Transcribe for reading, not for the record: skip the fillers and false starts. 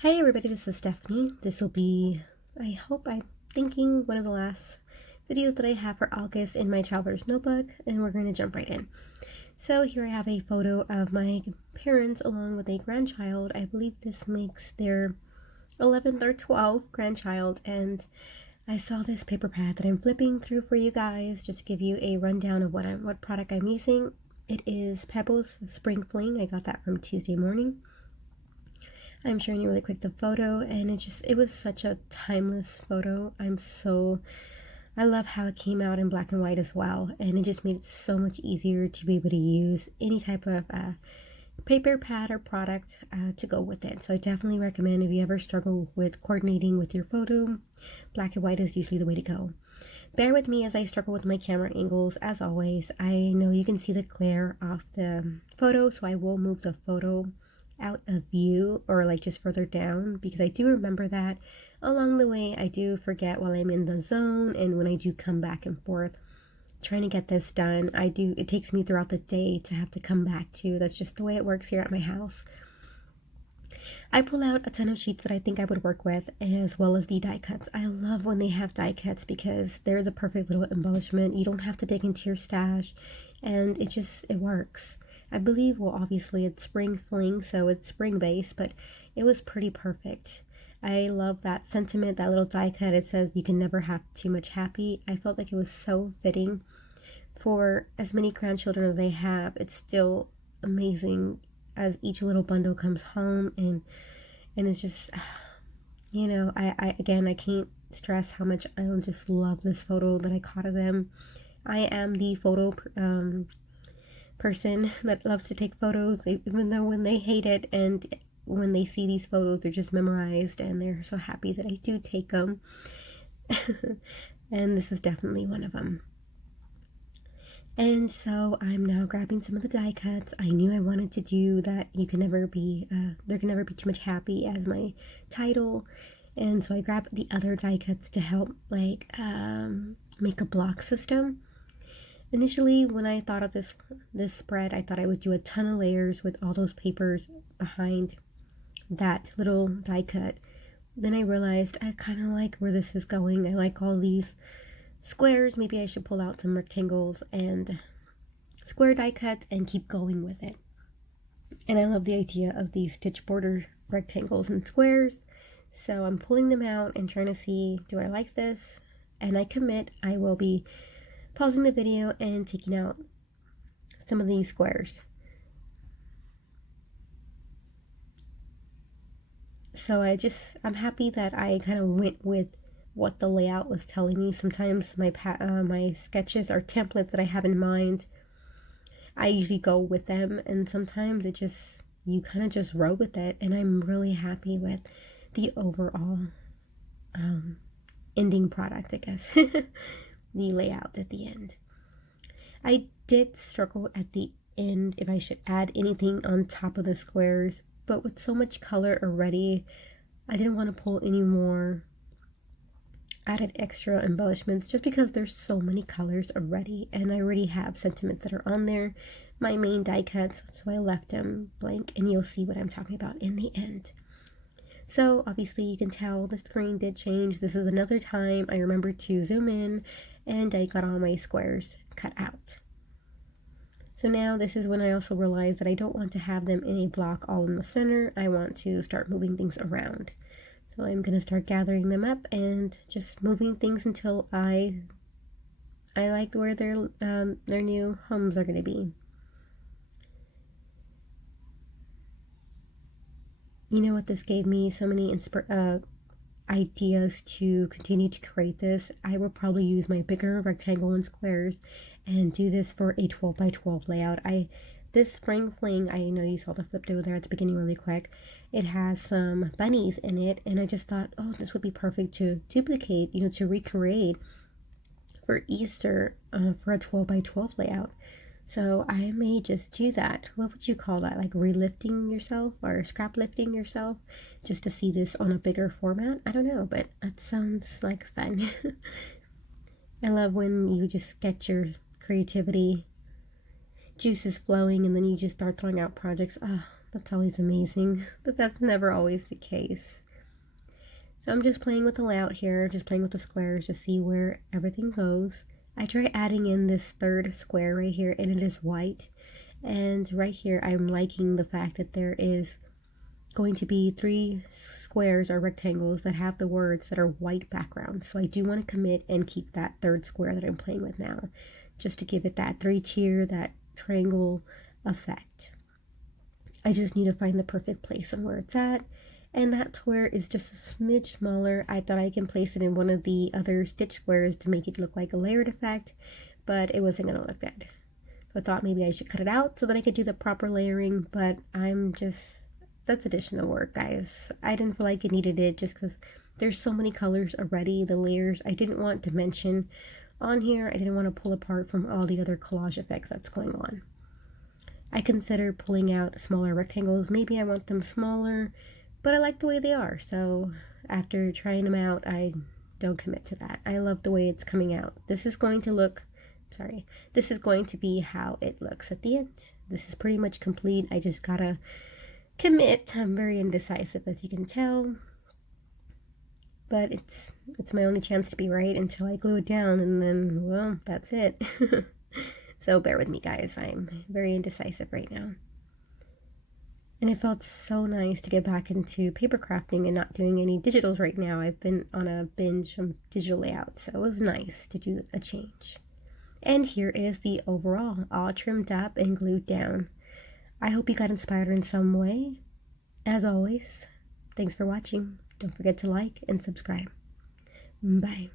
Hey everybody, this is Stephanie. This will be, I'm thinking, one of the last videos that I have for August in my Traveler's Notebook, and we're going to jump right in. So here I have a photo of my parents along with a grandchild. I believe this makes their 11th or 12th grandchild, and I saw this paper pad that I'm flipping through for you guys just to give you a rundown of what product I'm using. It is Pebbles Spring Fling. I got that from Tuesday morning. I'm showing you really quick the photo, and it was such a timeless photo. I love how it came out in black and white as well, and it just made it so much easier to be able to use any type of paper pad or product to go with it. So I definitely recommend, if you ever struggle with coordinating with your photo, black and white is usually the way to go. Bear with me as I struggle with my camera angles. As always, I know you can see the glare off the photo, so I will move the photo out of view, or like just further down, because I do remember that along the way I do forget while I'm in the zone, and when I do come back and forth trying to get this done, it takes me throughout the day to have to come back to. That's just the way it works here at my house. I pull out a ton of sheets that I think I would work with, as well as the die cuts. I love when they have die cuts because they're the perfect little embellishment. You don't have to dig into your stash, and it works. I believe, well, obviously it's spring fling, so it's spring based, but it was pretty perfect. I love that sentiment, that little die cut. It says you can never have too much happy. I felt like it was so fitting for as many grandchildren as they have. It's still amazing as each little bundle comes home, and it's just, I can't stress how much I just love this photo that I caught of them. I am the photo person that loves to take photos, even though when they hate it, and when they see these photos they're just memorized and they're so happy that I do take them. And this is definitely one of them. And so I'm now grabbing some of the die cuts. I knew I wanted to do that. You can never be there can never be too much happy as my title, and so I grabbed the other die cuts to help make a block system. Initially, when I thought of this spread, I thought I would do a ton of layers with all those papers behind that little die cut. Then I realized I kind of like where this is going. I like all these squares. Maybe I should pull out some rectangles and square die cuts and keep going with it. And I love the idea of these stitch border rectangles and squares. So I'm pulling them out and trying to see, do I like this? And I commit, I will be pausing the video and taking out some of these squares. So I'm happy that I kind of went with what the layout was telling me. Sometimes my sketches are templates that I have in mind. I usually go with them, and sometimes you kind of just roll with it, and I'm really happy with the overall ending product, I guess. The layout at the end. I did struggle at the end if I should add anything on top of the squares, but with so much color already, I didn't want to pull any more added extra embellishments, just because there's so many colors already, and I already have sentiments that are on there, my main die cuts, so I left them blank, and you'll see what I'm talking about in the end. So obviously you can tell the screen did change. This is another time I remembered to zoom in, and I got all my squares cut out. So now this is when I also realized that I don't want to have them in a block all in the center. I want to start moving things around. So I'm going to start gathering them up and just moving things until I like where their new homes are going to be. You know what, this gave me so many ideas to continue to create this. I will probably use my bigger rectangle and squares and do this for a 12 by 12 layout. This spring fling, I know you saw the flip through there at the beginning really quick. It has some bunnies in it, and I just thought, oh, this would be perfect to duplicate, to recreate for Easter for a 12 by 12 layout. So I may just do that. What would you call that? Like relifting yourself or scrap lifting yourself, just to see this on a bigger format? I don't know, but that sounds like fun. I love when you just get your creativity juices flowing and then you just start throwing out projects. That's always amazing, but that's never always the case. So I'm just playing with the layout here, just playing with the squares to see where everything goes. I try adding in this third square right here, and it is white. And right here, I'm liking the fact that there is going to be 3 squares or rectangles that have the words that are white backgrounds. So I do want to commit and keep that third square that I'm playing with now, just to give it that 3-tier, that triangle effect. I just need to find the perfect place on where it's at, and that square is just a smidge smaller. I thought I can place it in one of the other stitch squares to make it look like a layered effect, but it wasn't going to look good. So I thought maybe I should cut it out so that I could do the proper layering, but that's additional work, guys. I didn't feel like it needed it just because there's so many colors already. The layers I didn't want to mention on here. I didn't want to pull apart from all the other collage effects that's going on. I considered pulling out smaller rectangles. Maybe I want them smaller, but I like the way they are. So after trying them out, I don't commit to that. I love the way it's coming out. This is going to be how it looks at the end. This is pretty much complete. I just gotta commit. I'm very indecisive, as you can tell, but it's my only chance to be right until I glue it down, and then, well, that's it. So bear with me, guys. I'm very indecisive right now, and it felt so nice to get back into paper crafting and not doing any digitals right now. I've been on a binge from digital layout, so it was nice to do a change. And here is the overall, all trimmed up and glued down. I hope you got inspired in some way. As always, thanks for watching. Don't forget to like and subscribe. Bye.